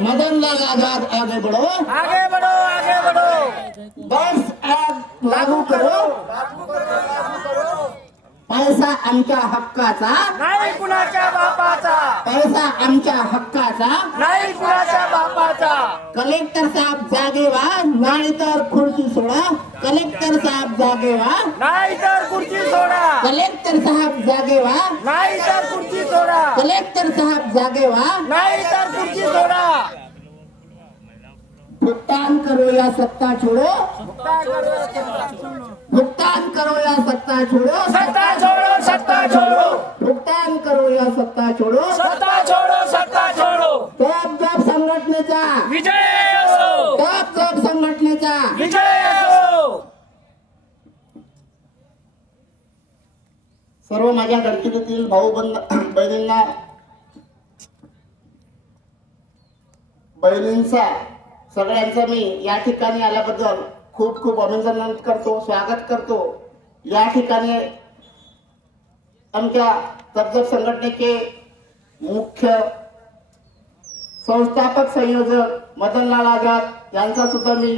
मदनलाल आजाद आगे बढ़ो, आगे बढ़ो, आगे बढ़ो। बस ऍक्ट लागू करो, पैसा आमच्या हक्काचा, नाही कुणाच्या बापाचा, पैसा आमच्या हक्काचा, नाही कुणाच्या बापाचा। कलेक्टर साहेब जागे व्हा, नाही तर खुर्ची सोडा, कलेक्टर साहेब जागे व्हा, नाही तर खुर्ची सोडा, कलेक्टर साहेब जागे व्हा, नाही तर खुर्ची सोडा, कलेक्टर साहेब जागे व्हा, नाही तर खुर्ची सोडा। भुगतान करो या सत्ता छोड़ो, भुगतान करो, सत्ता छोड़ो, भुगतान करो या सत्ता छोड़ो, सत्ता छोड़ो, सत्ता छोड़ो, भुगतान करो या सत्ता छोड़ो, सत्ता छोड़ो, सत्ता छोड़ो। जब जब संघटनेचा विजय असो, जब जब संघटनेचा विजय असो। सर्व माझ्या धर्तीतील भाऊ बहिणींना, बहिणींचा सगळ्यांचा मी या ठिकाणी आल्याबद्दल खूप खूप अभिनंदन करतो, स्वागत करतो। या ठिकाणी आमच्या तबजब संघटनेचे मुख्य संस्थापक संयोजक मदनलाल आजाद यांचा सुद्धा मी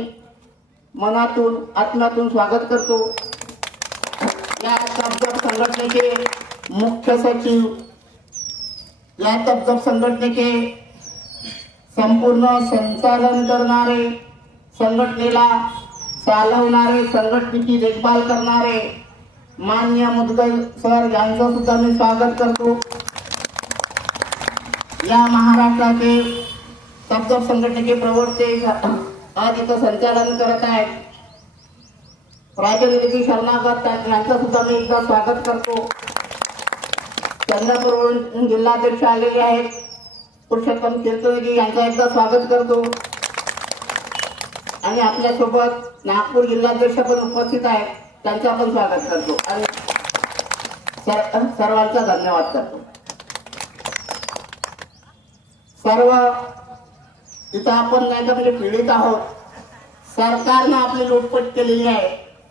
मनातून आत्म्यातून स्वागत करतो। या तबजब संघटनेचे मुख्य सचिव, या तबजब संघटनेचे संपूर्ण संचालन करणारे, संघटनेला चालवणारे, संघटनेची देखभाल करणारे मान्य मुदगल सर यांचं सुद्धा मी स्वागत करतो। या महाराष्ट्राचे तबजब संघटनेचे प्रवक्ते आज इथं संचालन करत आहेत, राजनिधी शरणागत यांचं सुद्धा मी एकदा स्वागत करतो। चंद्रपूरवरून जिल्हाध्यक्ष आलेले आहेत, पुरुषोत्तम कीर्तनजी यांचा एकदा स्वागत करतो। आणि आपल्यासोबत नागपूर जिल्हाध्यक्ष पण उपस्थित आहेत, त्यांचा पण स्वागत करतो आणि सर्वांचा धन्यवाद करतो। सर्व इथं आपण नाही का म्हणजे पीडित आहोत, सरकारनं आपली लूटपट केलेली आहे।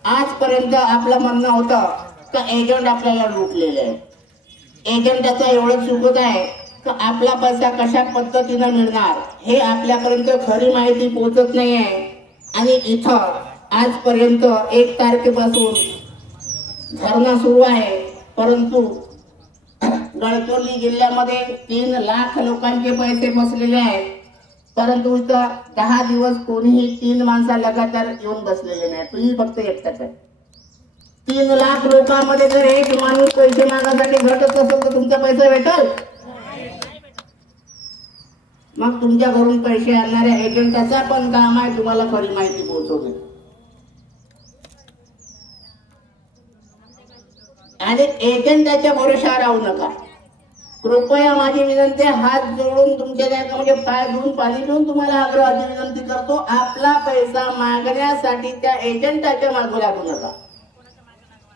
आजपर्यंत आपलं म्हणणं होतं का एजंट आपल्याला लुटलेले आहे, एजंटाचा एवढं चुकत आहे तर आपला पैसा कशा पद्धतीने मिळणार हे आपल्यापर्यंत खरी माहिती पोहोचत नाही आहे। आणि इथं आजपर्यंत 1 तारखेपासून धरणं सुरू आहे, परंतु गडचिरोली जिल्ह्यामध्ये 3 लाख लोकांचे पैसे बसलेले आहेत, परंतु इथं 10 दिवस कोणीही 3 माणसा लगातार येऊन बसलेले नाही, तुम्ही फक्त एकटाच आहे। 3 लाख लोकांमध्ये जर एक माणूस पैसे मागण्यासाठी घटत असेल तर तुमचा पैसा भेटेल? मग तुमच्या घरून पैसे आणणाऱ्या एजंटाचा पण काम आहे तुम्हाला खरी माहिती पोहोचवणे। आणि एजंटाच्या भरोशावर राहू नका, कृपया माझी विनंती, हात जोडून तुमच्या म्हणजे पाय धुवून पाणी पिऊन तुम्हाला आग्रहाची विनंती करतो, आपला पैसा मागण्यासाठी त्या एजंटाच्या मागे लागू नका।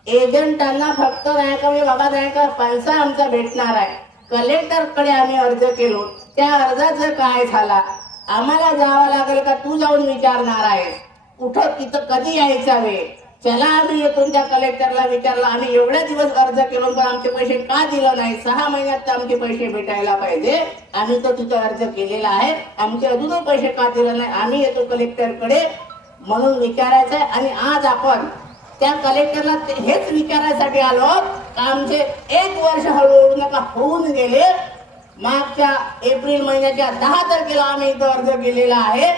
एजंटांना फक्त नाही का म्हणजे बाबा नाही का पैसा आमचा भेटणार आहे, कलेक्टरकडे आम्ही अर्ज केलो, त्या अर्जाचं काय झाला, आम्हाला जावं लागेल का, तू जाऊन विचारणार आहे कुठं तिथं कधी यायचा वेळ, चला आम्ही येतो त्या कलेक्टरला विचारला, आम्ही एवढे दिवस अर्ज केलो पण आमचे पैसे का दिलं नाही, 6 महिन्यात आमचे पैसे भेटायला पाहिजे, आम्ही तो तिथं अर्ज केलेला आहे, आमचे अजूनही पैसे का दिले नाही, आम्ही येतो कलेक्टरकडे म्हणून विचारायचंय। आणि आज आपण त्या कलेक्टरला हेच विचारायसाठी आलो, आमचे 1 वर्ष हळूहळू नका होऊन गेले, मागच्या एप्रिल महिन्याच्या 10 तारखेला आम्ही इथं अर्ज केलेला आहे,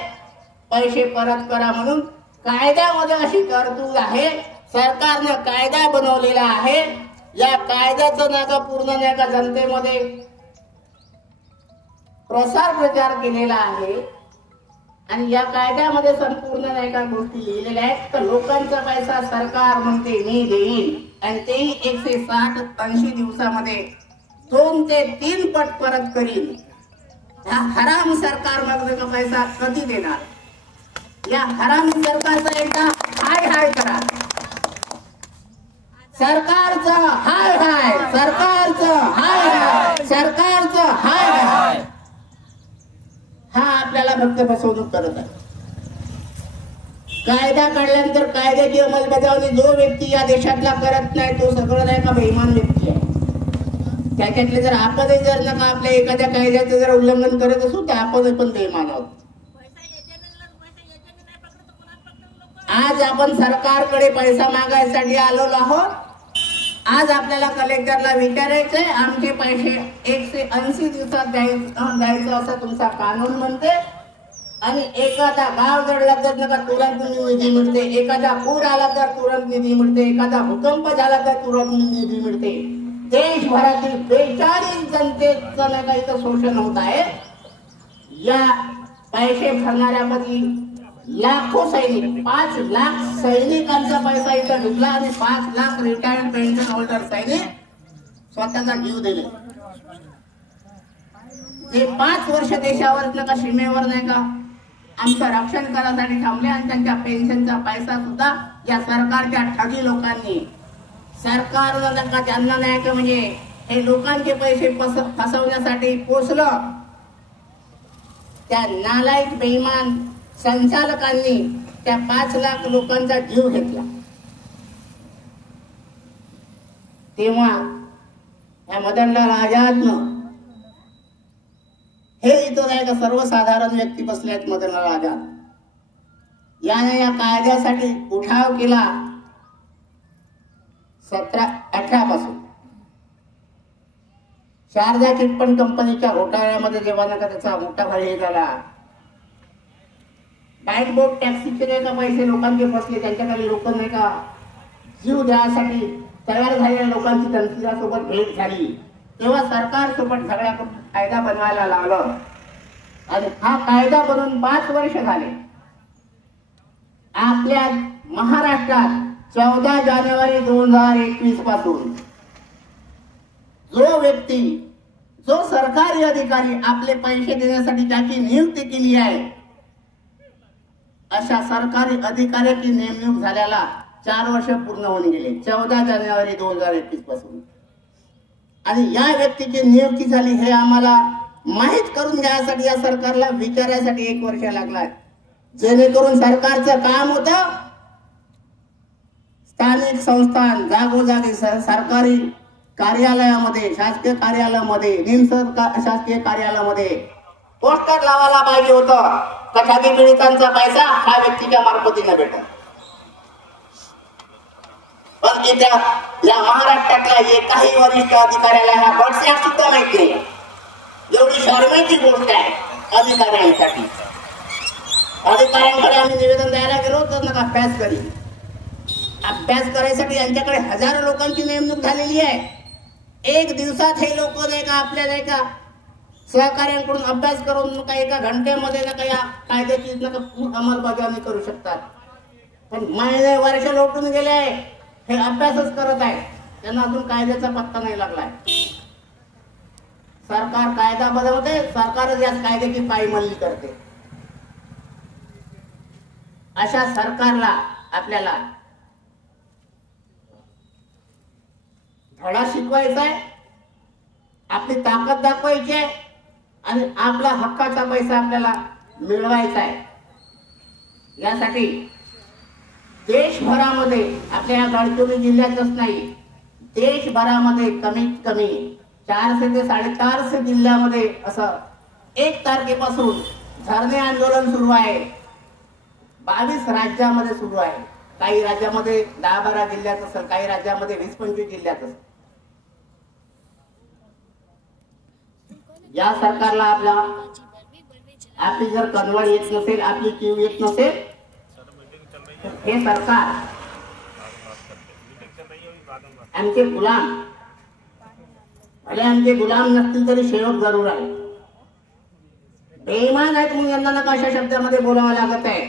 पैसे परत करा म्हणून। कायद्यामध्ये अशी तरतूद आहे, सरकारनं कायदा बनवलेला आहे, या कायद्याचं नाका पूर्ण नाही का जनतेमध्ये प्रसार प्रचार केलेला आहे आणि या कायद्यामध्ये संपूर्ण नाही का गोष्टी लिहिलेल्या आहेत। तर लोकांचा पैसा सरकार म्हणते मी देईन आणि तेही 160-80 दिवसामध्ये 2 ते 3 पट परत करीन। हा हराम सरकार मग पैसा कधी देणार, या हरामी सरकारचा एकदा हाय हाय करा, सरकारचं हाय हाय, सरकारचं हाय हाय, सरकारचं हाय हाय, हा आपल्याला फक्त फसवणूक करत आहे। कायदा काढल्यानंतर कायद्याची अंमलबजावणी जो व्यक्ती या देशातला करत नाही तो सगळं नाही का बेईमान व्यक्ती आहे। त्याच्यातले जर आपण जर नका आपल्या एखाद्या कायद्याचं जर उल्लंघन करत असू तर आपण पण बेईमान आहोत. आज आपण सरकारकडे पैसा मागायसाठी आलेलो आहोत. आज आपल्याला कलेक्टरला विचारायचंय आमचे पैसे 180 दिवसात द्यायचं असं तुमचा कानून म्हणते. आणि एखादा गाव जडला तर नका तुरंत निधी मिळते, एखादा पूर आला तर तुरंत निधी मिळते, एखादा भूकंप झाला तर तुरंत निधी मिळते. देशभरातील 42 जनतेचं नका इथं शोषण होत आहे. या पैसे भरणाऱ्यामध्ये लाखो सैनिक 5 लाख सैनिकांचा पैसा इथं घेतला आणि 5 लाख रिटायर्ड पेन्शन होल्डर सैनिक स्वतःचा जीव दिले. ते 5 वर्ष देशावर नका सीमेवर नाही का आमचं रक्षण करण्यासाठी थांबले आणि त्यांच्या पेन्शनचा पैसा सुद्धा या सरकारच्या ठगी लोकांनी सरकारनं नका त्यांना नाही का म्हणजे हे लोकांचे पैसे फसवण्यासाठी पोचलं. त्या नालायक बेईमान संचालकांनी त्या 5 लाख लोकांचा जीव घेतला. तेव्हा या मदनलाल आझादनं हे इथं नाही का सर्वसाधारण व्यक्ती बसले आहेत. मदनलाल आझाद याने या कायद्यासाठी उठाव केला 1718 पासून. शारदा चिटफंड कंपनीच्या घोटाळ्यामध्ये जेव्हा नका त्याचा मोठा भारी झाला, बँक बोर्ड टॅक्सीचे नाही का पैसे लोकांचे फसले, त्यांच्याकडे लोक नाही का जीव द्यासाठी तयार झालेल्या लोकांची त्यांच्यासोबत भेट झाली. तेव्हा सरकार सोबत सगळ्या कायदा बनवायला लागलं आणि हा कायदा बनवून 5 वर्ष झाले. आपल्या महाराष्ट्रात 14 जानेवारी 2021 पासून जो व्यक्ती जो सरकारी अधिकारी आपले पैसे देण्यासाठी ज्याची नियुक्ती केली आहे अशा सरकारी अधिकाऱ्याची नेमणूक झाल्याला 4 वर्ष पूर्ण होऊन गेले 14 जानेवारी 2021 पासून. आणि या व्यक्तीची नियुक्ती झाली हे आम्हाला माहित करून घ्यायसाठी या सरकारला विचारायसाठी 1 वर्ष लागलाय. जेणेकरून सरकारचं काम होतं स्थानिक संस्थान जागोजागी सरकारी कार्यालयामध्ये, शासकीय कार्यालयामध्ये, शासकीय कार्यालयामध्ये पोस्टर लावायला पाहिजे होतं. ठगी पीडितांचा पैसा हा व्यक्तीच्या मार्फतीने भेटत. पण या महाराष्ट्रातल्या एकाही वरिष्ठ अधिकाऱ्याला हा व्हॉट्सअप सुद्धा माहिती नाही. एवढी शरमेची गोष्ट आहे अधिकाऱ्यांसाठी. अधिकाऱ्यांकडे आम्ही निवेदन द्यायला गेलो तर नका अभ्यास करी. अभ्यास करायसाठी यांच्याकडे हजारो लोकांची नेमणूक झालेली आहे. 1 दिवसात हे लोक नाही का आपल्या नाही का सहकार्यांकडून अभ्यास करून नका एका घंट्यामध्ये नका या कायद्याची नका अंमलबजावणी करू शकतात. पण महिने वर्ष लोटून गेले आहे हे अभ्यासच करत आहे. त्यांना अजून कायद्याचा पत्ता नाही लागलाय. सरकार कायदा बनवते, सरकारच या कायद्याची पायमल्ली करते. अशा सरकारला आपल्याला धडा शिकवायचा आहे, आपली ताकद दाखवायची आहे आणि आपला हक्काचा पैसा आपल्याला मिळवायचा आहे. यासाठी देशभरामध्ये आपल्या गडचिरोली जिल्ह्यातच नाही देशभरामध्ये कमीत कमी 400 ते 450 जिल्ह्यामध्ये असं 1 तारखेपासून धरणे आंदोलन सुरू आहे. 22 राज्यामध्ये सुरू आहे. काही राज्यामध्ये 10-12 जिल्ह्यात असेल, काही राज्यामध्ये 20-25 जिल्ह्यात असेल. या सरकारला आपली जर कन्वड येत नसेल, आपली कीव येत नसेल, हे सरकार आमचे गुलाम भले आमचे गुलाम नसतील तरी सेवक जरूर आहे. बेईमान आहेत म्हणून यांना नका अशा शब्दामध्ये बोलावं लागत आहे.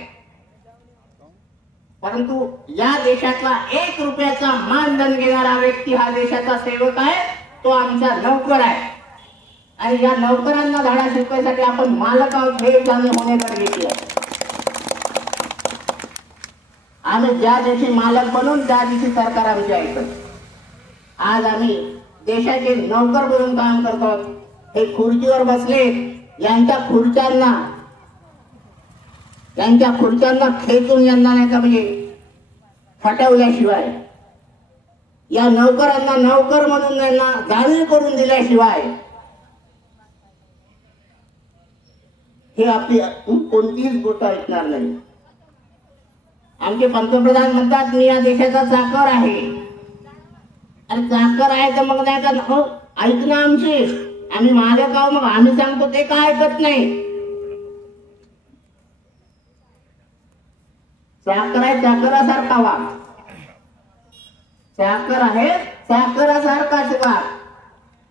परंतु या देशातला 1 रुपयाचा मानधन घेणारा व्यक्ती हा देशाचा सेवक आहे. तो आमचा नोकर आहे आणि या नोकरांना धडा शिकवायसाठी आपण मालक आहोत हे जाणे होणे गरजेचे आहे. आम्ही ज्या दिवशी मालक बनून त्या दिवशी सरकार आमचे ऐकत. आज आम्ही देशाचे नोकर बनून काम करतो. हे खुर्चीवर बसले, यांच्या खुर्च्यांना खेचून यांना नाही का म्हणजे फटवल्याशिवाय या नौकरांना नौकर म्हणून त्यांना जाणीव करून दिल्याशिवाय हे आपली कोणतीच गोष्ट ऐकणार नाही. आमचे पंतप्रधान म्हणतात मी या देशाचा चाकर आहे. आणि चाकर आहे तर मग नाही का हो ऐक ना आमची, आम्ही मालक आहो, मग आम्ही सांगतो ते का ऐकत नाही. चाकर आहे चाकरासारखा वाग, चाकर आहे चाकरासारखाच वाग,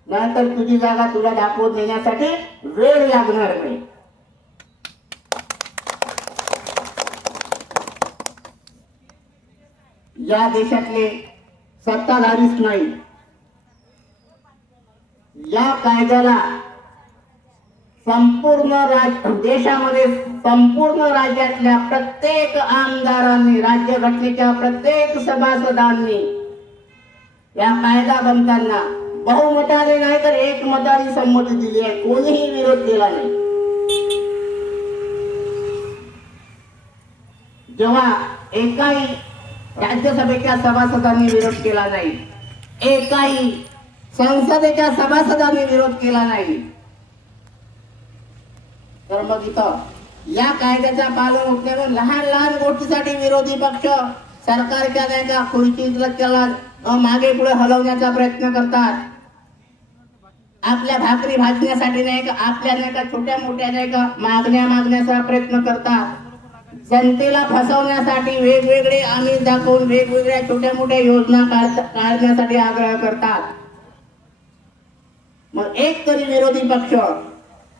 नाहीतर तुझी जागा तुला दाखवून देण्यासाठी वेळ लागणार नाही. या देशातले सत्ताधारीच नाही, या कायद्याला संपूर्ण देशामध्ये संपूर्ण राज्यातल्या प्रत्येक आमदारांनी, राज्यघटनेच्या प्रत्येक सभासदांनी या कायदा बनताना बहुमताने नाही तर एकमताने संमती दिली आहे. कोणीही विरोध केला नाही. जेव्हा एकाही राज्यसभेच्या सभासदांनी विरोध केला नाही, एकाही संसदेच्या सभासदांनी विरोध केला नाही, तर मग इथं या कायद्याचा पालन होत नाही. लहान लहान गोष्टीसाठी विरोधी पक्ष सरकारच्या नाही का खुर्चीला मागे पुढे हलवण्याचा प्रयत्न करतात. आपल्या भाकरी भाजण्यासाठी नाही का, आपल्या नाही का छोट्या मोठ्या नाही का मागण्याचा प्रयत्न करतात. जनतेला फसवण्यासाठी वेगवेगळे आमिष दाखवून वेगवेगळ्या छोट्या मोठ्या योजना काढण्यासाठी आग्रह करतात. मग एक तरी विरोधी पक्ष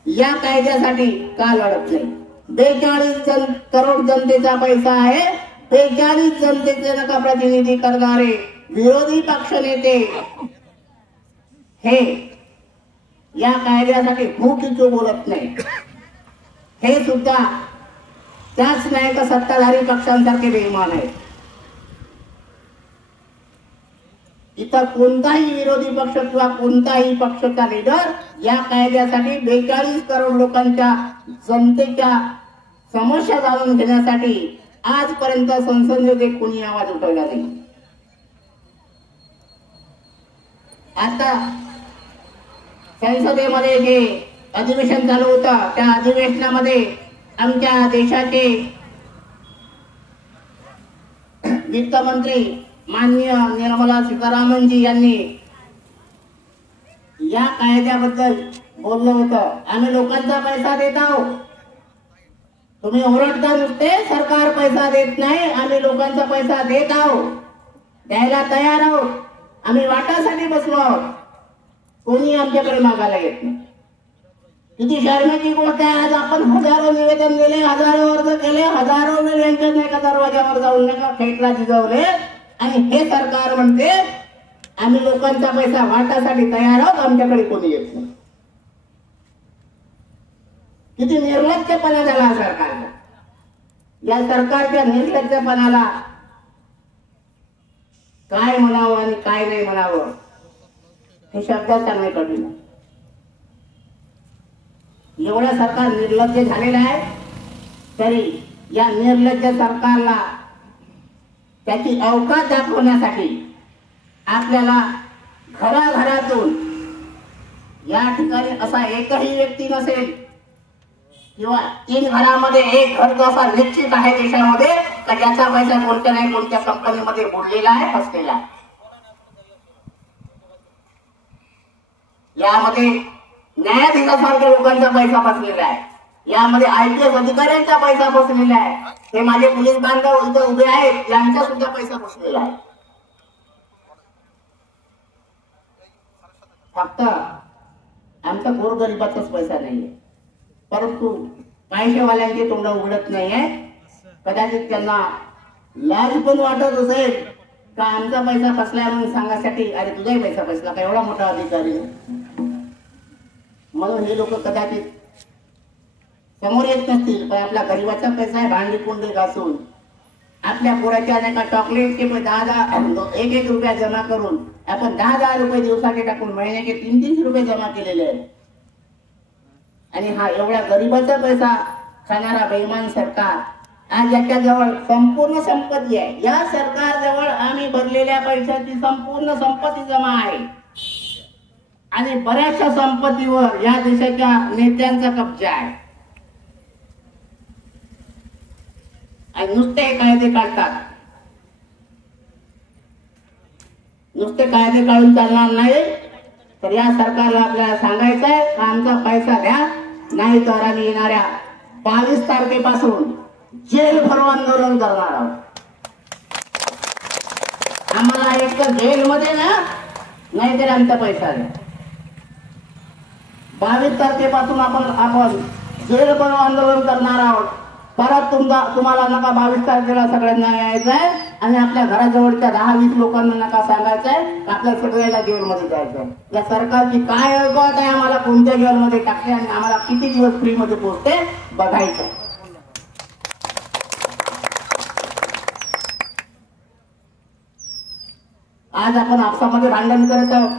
या कायद्यासाठी का लढत नाही? 42 करोड जनतेचा पैसा आहे. 42 जनतेचे नका प्रतिनिधी करणारे विरोधी पक्ष नेते हे या कायद्यासाठी भूकीचू बोलत नाही. हे सुद्धा त्याच नाही का सत्ताधारी पक्षांसारखे बेईमान आहेत. इथं कोणताही विरोधी पक्ष किंवा कोणताही पक्षाचा लीडर या कायद्यासाठी 42 करोड लोकांच्या जनतेच्या समस्या जाणून घेण्यासाठी आजपर्यंत संसदेमध्ये कोणी आवाज उठवला नाही. आता संसदेमध्ये जे अधिवेशन चालू होतं त्या अधिवेशनामध्ये आमच्या देशाचे वित्तमंत्री माननीय निर्मला सीतारामनजी यांनी या कायद्याबद्दल बोललं होतं. आम्ही लोकांचा पैसा देत आहोत, तुम्ही ओरडता नुसते सरकार पैसा देत नाही, आम्ही लोकांचा पैसा देत आहोत, द्यायला तयार आहोत, आम्ही वाटासाठी बसलो आहोत, कोणी आमच्याकडे मागायला येत नाही. किती शर्मेची गोष्ट आहे. आज आपण हजारो निवेदन दिले, हजारो अर्ज केले, हजारो वेळ यांच्या एका दरवाज्यावर जाऊन नका खेटला जिजवले आणि हे सरकार म्हणते आम्ही लोकांचा पैसा वाटासाठी तयार आहोत, आमच्याकडे कोणी येत नाही. किती निर्लज्जपणा झाला सरकारचा. या सरकारच्या निर्लज्जपणाला काय म्हणावं आणि काय नाही म्हणावं हे शब्दात सांगणे कठीण आहे. एवढं सरकार निर्लज्ज झालेलं आहे, तरी या निर्लज्ज सरकारला त्याची अवकाश दाखवण्यासाठी आपल्याला घराघरातून या ठिकाणी असा एकही व्यक्ती नसेल किंवा 3 घरामध्ये एक घर असा निश्चित आहे देशामध्ये का ज्याचा पैसा कोणत्या नाही कोणत्या कंपनीमध्ये बुडलेला आहे, फसलेला आहे. यामध्ये न्यायाधीशासारख्या लोकांचा पैसा फसलेला आहे, यामध्ये IPS अधिकाऱ्यांचा पैसा फसलेला आहे. हे माझे पोलीस बांधव इथे उभे आहेत, यांचा सुद्धा पैसा फसलेला आहे. फक्त आमचा गोरगरिबाचाच पैसा नाहीये, परंतु पैशावाल्यांचे तोंड उघडत नाहीये. कदाचित त्यांना लाज पण वाटत असेल का आमचा पैसा फसला म्हणून सांगासाठी, अरे तुझाही पैसा फसला का, एवढा मोठा अधिकारी, म्हणून हे लोक कदाचित समोर येत नसतील. पण आपला गरीबाचा पैसा आहे, भांडी कुंडे घासून आपल्या पोराच्या अनेका चॉकलेटचे 10-1 रुपया जमा करून आपण 10-10 रुपये दिवसाचे टाकून महिन्याचे 300 रुपये जमा केलेले आहेत. आणि हा एवढा गरीबाचा पैसा खाणारा बेईमान सरकार आज याच्याजवळ संपूर्ण संपत्ती आहे. या सरकारजवळ आम्ही भरलेल्या पैशाची संपूर्ण संपत्ती जमा आहे आणि बऱ्याचशा संपत्तीवर या देशाच्या नेत्यांचा कब्जा आहे. आणि नुसते कायदे काढतात. नुसते कायदे काढून चालणार नाही. तर या सरकारला आपल्याला सांगायचं आहे आमचा पैसा द्या, नाही तर आम्ही येणाऱ्या 22 तारखेपासून जेल भरो आंदोलन करणार आहोत. आम्हाला एक तर जेलमध्ये ना, नाहीतर आमचा पैसा द्या. 22 तारखेपासून आपण जेल भरो आंदोलन करणार आहोत. परत तुम्हाला नका 22 तारखेला सगळ्यांना यायचं आहे आणि आपल्या घराजवळच्या 10-20 लोकांना नका सांगायचं आहे आपल्या सगळ्याला जेलमध्ये जायचं आहे. या सरकारची काय अवकात आहे, आम्हाला कोणत्या जेलमध्ये टाकते आणि आम्हाला किती दिवस फ्री मध्ये पोहोचते बघायचं. आज आपण आपसामध्ये भांडण करत आहोत.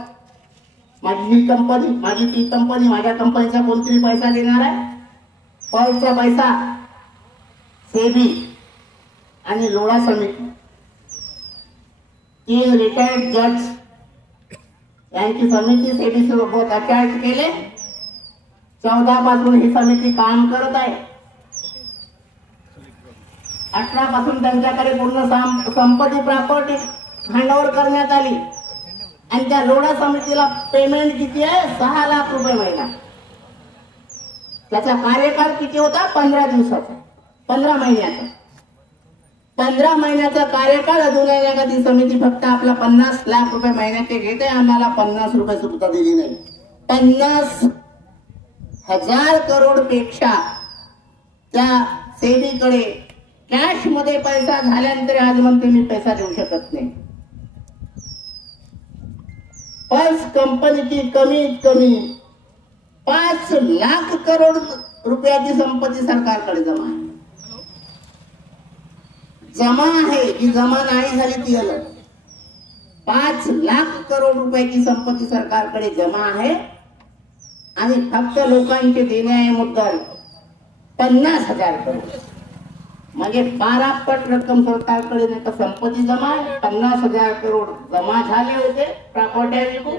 माझी ही कंपनी, माझी ती कंपनी, माझ्या कंपनीचा कोणतरी पैसा देणार आहे. पॉईंटचा पैसा सेबी आणि लोढा समिती, 3 रिटायर्ड जज यांची समिती सेबी सोबत अटॅच केले. 14 पासून ही समिती काम करत आहे. 18 पासून त्यांच्याकडे पूर्ण संपत्ती प्रॉपर्टी हँडओव्हर करण्यात आली आणि त्या लोढा समितीला पेमेंट किती आहे? 6 लाख रुपये महिना. त्याचा कार्यकाळ किती होता? 15 दिवसाचा, 15 महिन्याचा. 15 महिन्याचा कार्यकाळ अजूनही ती समिती फक्त आपला 50 लाख रुपये महिन्याचे घेते. आम्हाला 50 रुपये सुद्धा दिली नाही. 50,000 करोड पेक्षा त्या सेबीकडे कॅश मध्ये पैसा झाल्यानंतर आज म्हणते मी पैसा देऊ शकत नाही. पल्स कंपनीची कमीत कमी 5 लाख करोड रुपयाची संपत्ती सरकारकडे जमा आहे. जमा आहे की जमा नाही झाली ती अलग. 5 लाख करोड रुपयाची संपत्ती सरकारकडे जमा आहे आणि फक्त लोकांचे देणे आहे मुद्दल 50,000 करोड. म्हणजे 12 पट रक्कम सरकारकडे नाही तर संपत्ती जमा आहे. 50,000 करोड जमा झाले होते प्रॉपर्टी विकून.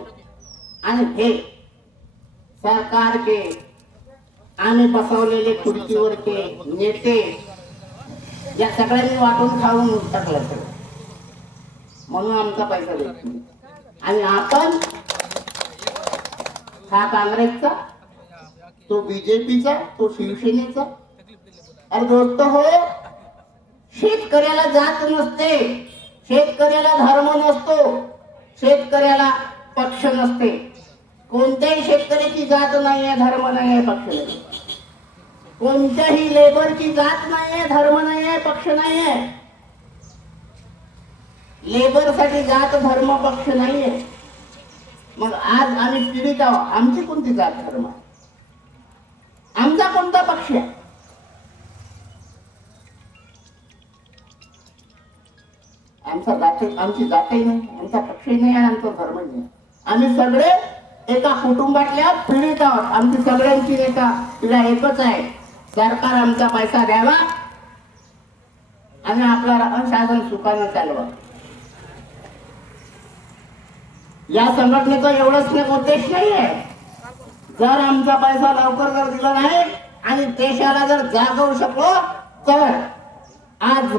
आणि हे सरकारचे आम्ही बसवलेले खुर्चीवरचे नेते या सगळ्यांनी वाटून खाऊन टाकलं सगळं. म्हणून आमचा पैसा देत नाही. आणि आपण हा काँग्रेसचा, तो बीजेपीचा, तो शिवसेनेचा. अरे दोस्त हो, शेतकऱ्याला जात नसते, शेतकऱ्याला धर्म नसतो, शेतकऱ्याला पक्ष नसते. कोणत्याही शेतकऱ्याची जात नाहीये, धर्म नाहीये, पक्ष नाही. कोणत्याही लेबरची जात नाहीये, धर्म नाहीये, पक्ष नाहीये. लेबरसाठी जात, धर्म, पक्ष नाहीये. मग आज आम्ही पीडित आहोत. आमची कोणती जात, धर्म, आमचा कोणता पक्ष आहे? आमची जातही नाही, आमचा पक्षही नाही आणि आमचा धर्मही नाही. आम्ही सगळे एका कुटुंबातल्या पीडित आहोत. आमची सगळ्यांची एका पीडा एकच आहे. सरकार आमचा पैसा द्यावा आणि आपला शासन सुखाने चालवा. या संघटनेचा एवढंच एक उद्देश नाही आहे. जर आमचा पैसा लवकर जर दिला नाही आणि देशाला जर जागवू शकलो तर आज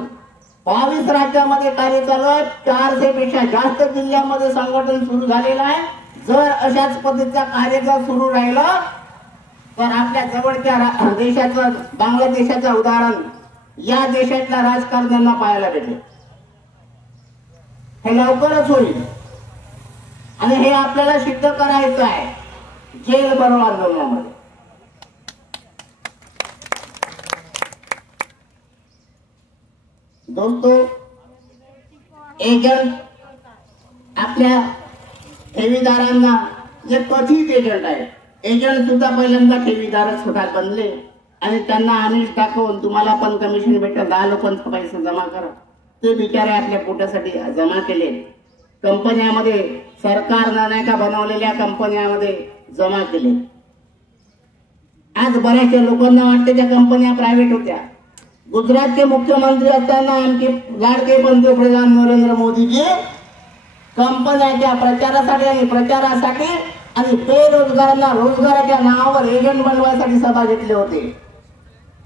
22 राज्यामध्ये कार्य चालू आहे. 400 पेक्षा जास्त जिल्ह्यामध्ये संघटन सुरू झालेलं आहे. जर अशाच पद्धतीचा कार्य जर सुरू राहिलं तर आपल्या जवळच्या देशाचं, बांगलादेशाचं उदाहरण या देशातल्या राजकारण्यांना पाहायला भेटेल. हे लवकरच होईल आणि हे आपल्याला सिद्ध करायचं आहे जेल भरो आंदोलनामध्ये. दोस्तो, एजंट आपल्या ठेवीदारांना जे कथित एजंट आहे, एजंट सुद्धा पहिल्यांदा ठेवीदारच स्वतः बनले आणि त्यांना आमिष टाकून तुम्हाला पण कमिशन भेटेल, 10 लोकांचा पैसा जमा करा. ते बिचारे आपल्या पोटासाठी जमा केले. कंपन्यामध्ये सरकारनं नाही का बनवलेल्या कंपन्यामध्ये जमा केले. आज बऱ्याचशा लोकांना वाटते त्या कंपन्या प्रायव्हेट होत्या. गुजरातचे मुख्यमंत्री असताना आमचे लाडके पंतप्रधान नरेंद्र मोदीजी कंपन्यांच्या प्रचारासाठी आणि बेरोजगारांना रोजगाराच्या नावावर एजंट बनवायसाठी सभा घेतले होते.